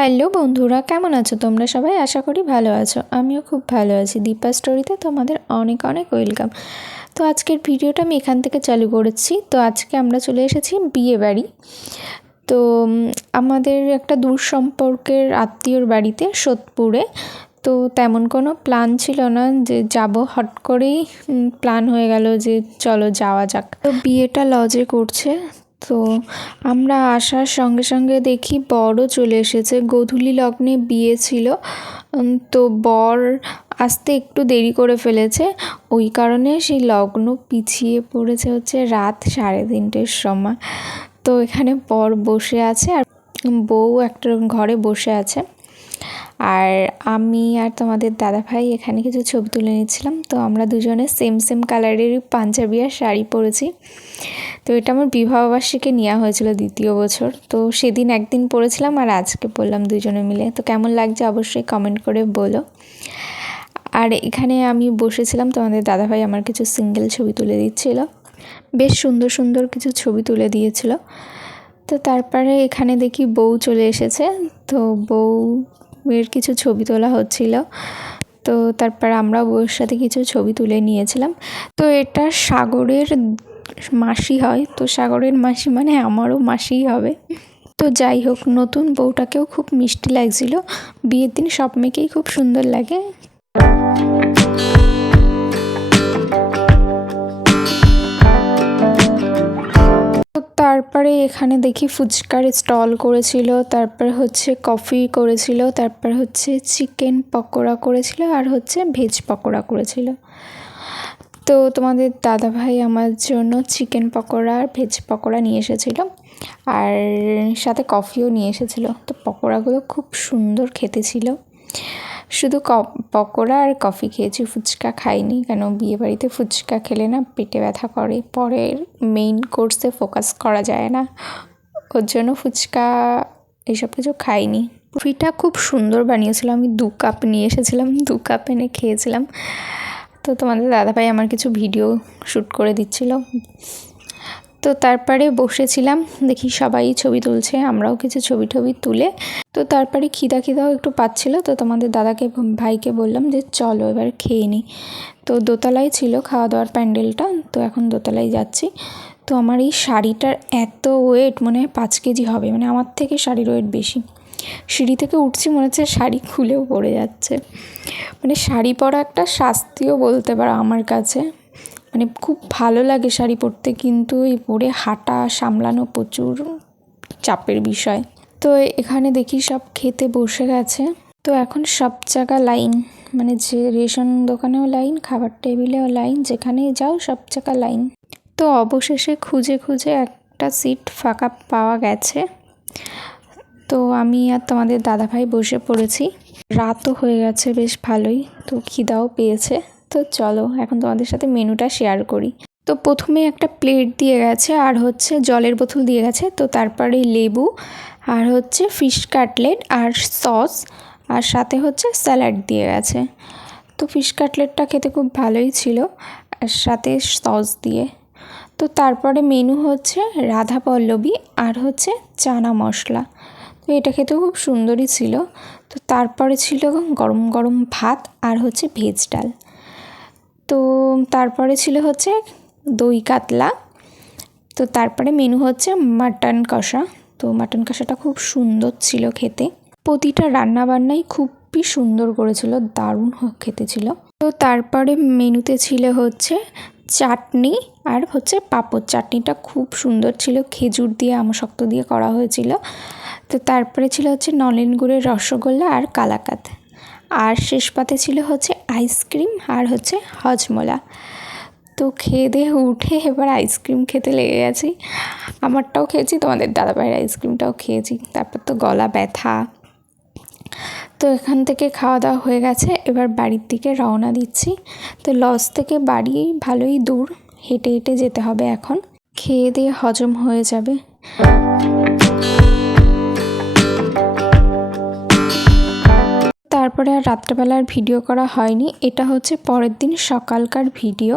Hello বন্ধুরা, কেমন আছো তোমরা সবাই? আশা করি ভালো আছো। আমিও খুব ভালো আছি। দীপা স্টোরিতে তোমাদের অনেক অনেক ওয়েলকাম। তো আজকের ভিডিওটা আমি এখান থেকে চালু করেছি। তো আজকে আমরা চলে এসেছি বিয়ে বাড়ি। তো আমাদের একটা দূর সম্পর্কের আত্মীয়র বাড়িতে, সোদপুরে। তো তেমন কোনো প্ল্যান ছিল না যে যাব, হট করেই প্ল্যান হয়ে গেল যে চলো যাওয়া যাক। তো বিয়েটা লজে করছে। তো আমরা আসার সঙ্গে সঙ্গে দেখি বরও চলে এসেছে। গোধূলি লগ্নে বিয়ে ছিল, তো বর আসতে একটু দেরি করে ফেলেছে। ওই কারণে সেই লগ্ন পিছিয়ে পড়েছে হচ্ছে রাত 3:30-র সময়। তো এখানে বর বসে আছে আর বউ একটা ঘরে বসে আছে, আর আমি আর তোমাদের দাদাভাই এখানে কিছু ছবি তুলে নিচ্ছিলাম। তো আমরা দুজনে সেম সেম কালারেরই পাঞ্জাবি আর শাড়ি পরেছি। তো এটা আমার বিবাহবার্ষিকী নেওয়া হয়েছিল 2য় বছর। তো সেদিন একদিন পরেছিলাম আর আজকে পরলাম দুজনে মিলে। তো কেমন লাগছে অবশ্যই কমেন্ট করে বলো। আর এখানে আমি বসেছিলাম, তোমাদের দাদাভাই আমার কিছু সিঙ্গেল ছবি তুলে দিচ্ছিল, বেশ সুন্দর সুন্দর কিছু ছবি তুলে দিয়েছিল। তো তারপরে এখানে দেখি বউ চলে এসেছে। তো বউয়ের কিছু ছবি তোলা হচ্ছিল। তো তারপর আমরা বউয়ের সাথে কিছু ছবি তুলে নিয়েছিলাম। তো এটা সাগরের মাসি হয়। তো সাগরের মাসি মানে আমারও মাসিই হবে। তো যাই হোক, নতুন বউটাকেও খুব মিষ্টি লাগছিল। বিয়ের দিন সব মেয়েকেই খুব সুন্দর লাগে। তারপরে এখানে দেখি ফুচকার স্টল করেছিল, তারপর হচ্ছে কফি করেছিল, তারপর হচ্ছে চিকেন পকোড়া করেছিল, আর হচ্ছে ভেজ পকোড়া করেছিল। তো তোমাদের দাদাভাই আমার জন্য চিকেন পকোড়া আর ভেজ পকোড়া নিয়ে এসেছিলো, আর সাথে কফিও নিয়ে এসেছিলো। তো পকোড়াগুলো খুব সুন্দর খেতে ছিল। শুধু পকোড়া আর কফি খেয়েছি, ফুচকা খাইনি, কেন বিয়েবাড়িতে ফুচকা খেলে না পেটে ব্যথা করে, পরের মেইন কোর্সে ফোকাস করা যায় না, ওর জন্য ফুচকা এইসব কিছু খাইনি। কফিটা খুব সুন্দর বানিয়েছিল, আমি 2 কাপ নিয়ে এসেছিলাম, 2 কাপ এনে খেয়েছিলাম। তো তোমাদের দাদাভাই আমার কিছু ভিডিও শ্যুট করে দিচ্ছিল। তো তারপরে বসেছিলাম, দেখি সবাই ছবি তুলছে, আমরাও কিছু ছবি তুলে। তো তারপরে খিদাও একটু পাচ্ছিল। তো তোমাদের ভাইকে বললাম যে চলো এবার খেয়ে নিই। তো দোতলায় ছিল খাওয়া দাওয়ার প্যান্ডেলটা, তো এখন দোতলায় যাচ্ছি। তো আমার এই শাড়িটার এত ওয়েট, মনে হয় 5 কেজি হবে, মানে আমার থেকে শাড়ির ওয়েট বেশি। সিঁড়ি থেকে উঠছি, মনে হচ্ছে শাড়ি খুলেও পড়ে যাচ্ছে। মানে শাড়ি পরা একটা শাস্তিও বলতে পারো আমার কাছে। মানে খুব ভালো লাগে শাড়ি পরতে, কিন্তু এই পরে হাঁটা সামলানো প্রচুর চাপের বিষয়। তো এখানে দেখি সব খেতে বসে গেছে। তো এখন সব জায়গা লাইন, মানে যে রেশন দোকানেও লাইন, খাবার টেবিলেও লাইন, যেখানেই যাও সব জায়গা লাইন। তো অবশেষে খুঁজে একটা সিট ফাঁকা পাওয়া গেছে। তো আমি আর তোমাদের দাদাভাই বসে পড়েছি। রাতও হয়ে গেছে বেশ ভালোই, তো খিদাও পেয়েছে। তো চলো এখন তোমাদের সাথে মেনুটা শেয়ার করি। তো প্রথমে একটা প্লেট দিয়ে গেছে, আর হচ্ছে জলের বোতল দিয়ে গেছে। তো তারপরে লেবু, আর হচ্ছে ফিশ কাটলেট আর সস, আর সাথে হচ্ছে স্যালাড দিয়ে গেছে। তো ফিশ কাটলেটটা খেতে খুব ভালোই ছিল, আর সাথে সস দিয়ে। তো তারপরে মেনু হচ্ছে রাধা পল্লবী আর হচ্ছে চানা মশলা। তো এটা খেতে খুব সুন্দরই ছিল। তো তারপরে ছিল গরম গরম ভাত আর হচ্ছে ভেজ ডাল। তো তারপরে ছিল হচ্ছে দই কাতলা। তো তারপরে মেনু হচ্ছে মাটন কষা। তো মাটন কষাটা খুব সুন্দর ছিল খেতে। প্রতিটা রান্নাবান্নাই খুবই সুন্দর করেছিল, দারুণ খেতে ছিল। তো তারপরে মেনুতে ছিল হচ্ছে চাটনি আর হচ্ছে পাঁপড়। চাটনিটা খুব সুন্দর ছিল, খেজুর দিয়ে আমসত্ব দিয়ে করা হয়েছিল। তো তারপরে ছিল হচ্ছে নলেন গুড়ের রসগোল্লা আর কালাকাঁদ, আর শেষ পাতে ছিল হচ্ছে আইসক্রিম আর হচ্ছে হজমোলা। তো খেয়ে দিয়ে উঠে এবার আইসক্রিম খেতে লেগে গেছি। আমারটাও খেয়েছি, তোমাদের দাদাভাইয়ের আইসক্রিমটাও খেয়েছি। তারপর তো গলা ব্যথা। তো এখান থেকে খাওয়া দাওয়া হয়ে গেছে, এবার বাড়ির দিকে রওনা দিচ্ছি। তো লজ থেকে বাড়ি ভালোই দূর, হেঁটে হেঁটে যেতে হবে এখন। খেয়ে দিয়ে হজম হয়ে যাবে। তারপরে আর রাত্রেবেলার ভিডিও করা হয়নি, এটা হচ্ছে পরের দিন সকালকার ভিডিও।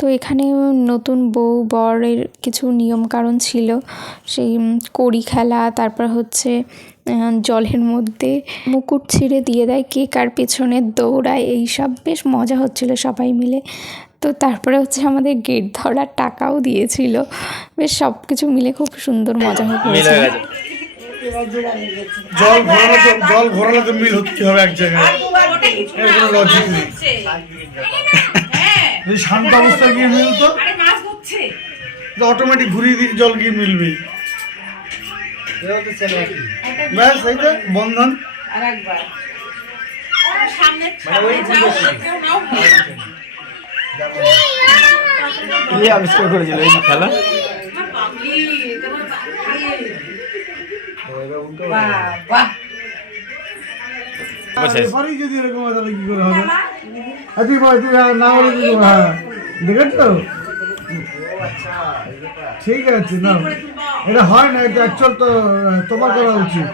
তো এখানে নতুন বউ বরের কিছু নিয়মকানুন ছিল, সেই কড়ি খেলা, তারপর হচ্ছে জলের মধ্যে মুকুট ছিঁড়ে দিয়ে দেয়, কে কার পেছনে দৌড়ায়, এইসব বেশ মজা হচ্ছিল সবাই মিলে। তো তারপরে হচ্ছে আমাদের গেট ধরার টাকাও দিয়েছিল, বেশ সব কিছু মিলে খুব সুন্দর মজা হয়েছিল। জল ঘোরালে তো মিল হতে হবে এক জায়গায়, এর কোনো লজিক নেই। শান্ত অবস্থায় গিয়ে মিলতো, অটোমেটিক ঘুরিয়ে দিয়ে জল গিয়ে মিলবে, ব্যাস এইটা বন্ধন। আবিষ্কার করেছিল এই খেলা। যদি এরকম হয় তাহলে কি করে হবে? না বলে দেখেছ তো, ঠিক আছে না, এটা হয় না, এটা অ্যাকচুয়াল তো তোমার করা উচিত।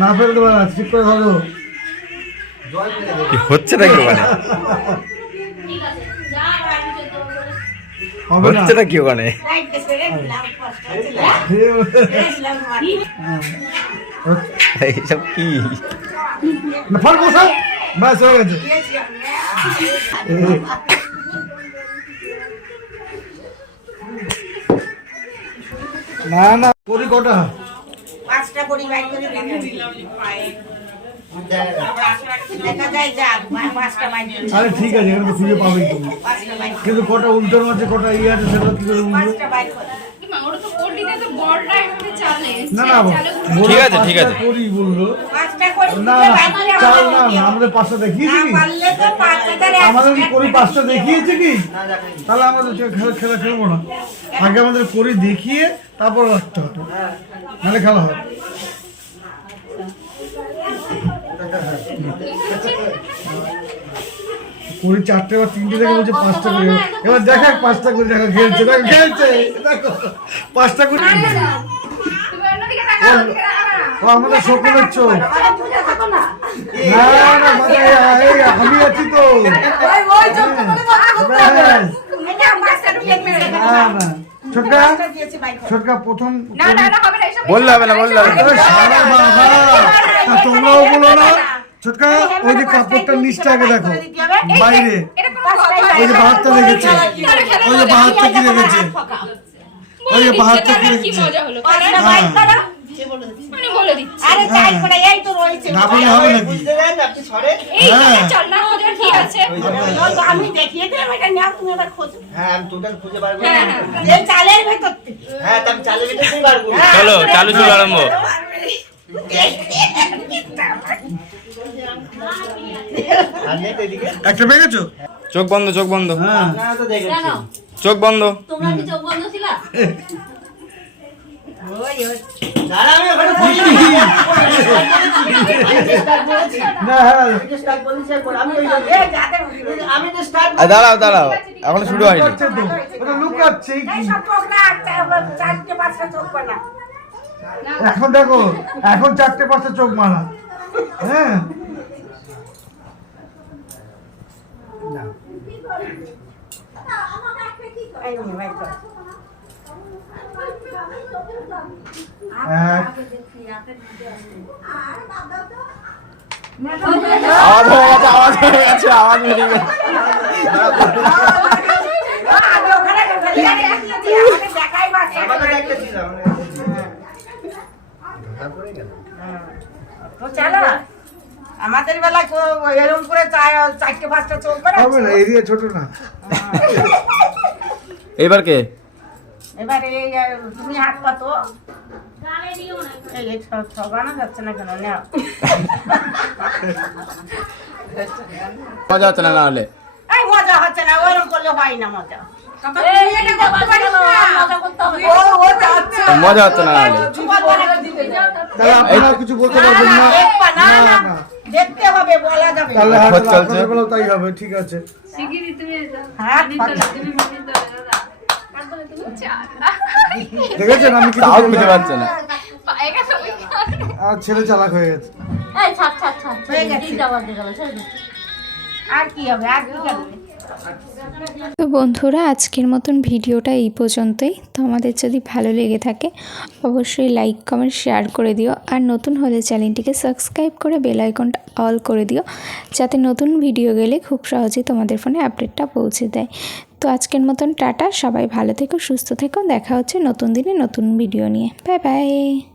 না ফেলতে পারা, ঠিক করে ভালো হচ্ছে নাকি ওখানে, হচ্ছে নাকি ওখানে? এইসব কি ফল বসা, ব্যাস হয়ে গেছে। না না করি কটা, 5টা করি বাইক করে দেখা যায়, যাক 5টা বাইক। আরে ঠিক আছে, এখানে তো খুঁজে পাবেই তুমি, কিন্তু কটা উল্টোর মাঝে কটা ইয়ে আছে সেটা কি করে বুঝবে? 5টা বাইক করে না না ঠিক আছে, ঠিক আছে। করি বললো 5টা করি না চাল না, আমাদের 5টা দেখিয়েছে কি? পারলে তো 5টা আমাদের করি 5টা দেখিয়েছে কি? তাহলে আমাদের খেলা খেলবো না, আগে আমাদের করি দেখিয়ে তারপর রাখতে হতো, নাহলে খেলা হবে। করি 4টে বা 3টে দেখে বলছে 5টা করে, এবার দেখা 5টা করে দেখা খেলছে, দেখো খেলছে, দেখো 5টা করে। ও আমাদের সকলের চোখ, না না মানে এই আমি আছি তো, না না ছোটকা ছোটকা প্রথম বললে হবে না, বললে হবে না। তোমরাও বলো না ছোটকা, ওই যে কাপড়টার নিচটা আগে দেখো বাইরে, ওই যে বাহারটা রেখেছে, ওই যে বাহারটা কি রেখেছে, ওই যে বাহারটা কি রেখেছে, না বলে হবে নাকি? আমি দেখিয়ে দিলাম, এটা নাও তুমি আবার খোঁজো। হ্যাঁ আমি টোটাল খুঁজে বার করব। এই চালের ভেতর থেকে। হ্যাঁ আমি চালের ভিতরেই বার করব। চলো চালু শুরু আরম্ভ। আর নেট এদিকে একটা পেয়ে গেছো? চোখ বন্ধ, চোখ বন্ধ, হ্যাঁ আপনারা তো দেখেছেন। চোখ বন্ধ। তোমরা কি চোখ বন্ধ ছিল? দাঁড়া আমি ওখানে বলি না হ্যাঁ স্টার্ট বলেছি একবার, আমি ওই আমি তো স্টার্ট দাঁড়াও দাঁড়াও, এখন শুরু হয়নি। লুকাচ্ছে তো, ওটা লুকাচ্ছে কি? এই সব চোখ না, 4টে 5টা চোখ বানা। এখন দেখো, এখন 4টে 5টা চোখ মারা, হ্যাঁ এই নিয়ে বাইক কর। এক আওয়াজ হয়ে গেছে, আওয়াজ হয়ে গেছে, আওয়াজ বেরিয়ে গেছে। আমি ওখানে আমাকে দেখাই মারছে। আমাকে দেখতেছি না তো চলো, আমাদের বেলায় এরকম করে 4টে 5টা চোখ বানা। হবে না, এরিয়া ছোট না। এবার কে? এবারে এই তুমি হাত পাতো, এই ছগানো যাচ্ছে না কেন? নাও মজা হচ্ছে না, না হলে এই মজা হচ্ছে না, ওরকম করলে হয় না মজা। মজা হচ্ছে না, না হলে তাহলে আপনারা কিছু বলতে পারবেন না? না না না না, দেখতে হবে, বলা যাবে। তাহলে খোঁজ হয়তো চলছে। আপনাদের বেলাও তাই হবে, ঠিক আছে। হাত পাতো। দেখেছেন আমি কিছু তাও বললাম? খুঁজে পাচ্ছে না। আর ছেলে চালাক হয়ে গেছে। এই ছাড় ছাড় ছাড়। হয়ে গেছে আর কি হবে আর কি করবে তো বন্ধুরা আজকের মতন ভিডিওটা এই পর্যন্তই। তো আমাদের যদি ভালো লেগে থাকে অবশ্যই লাইক কমেন্ট শেয়ার করে দিও, আর নতুন হলে চ্যানেলটিকে সাবস্ক্রাইব করে বেল আইকনটা অল করে দিও, যাতে নতুন ভিডিও গেলে খুব সহজেই তোমাদের ফোনে আপডেটটা পৌঁছে দেয়। তো আজকের মতন টাটা, সবাই ভালো থেকো, সুস্থ থেকো, দেখা হচ্ছে নতুন দিনে নতুন ভিডিও নিয়ে। Bye bye.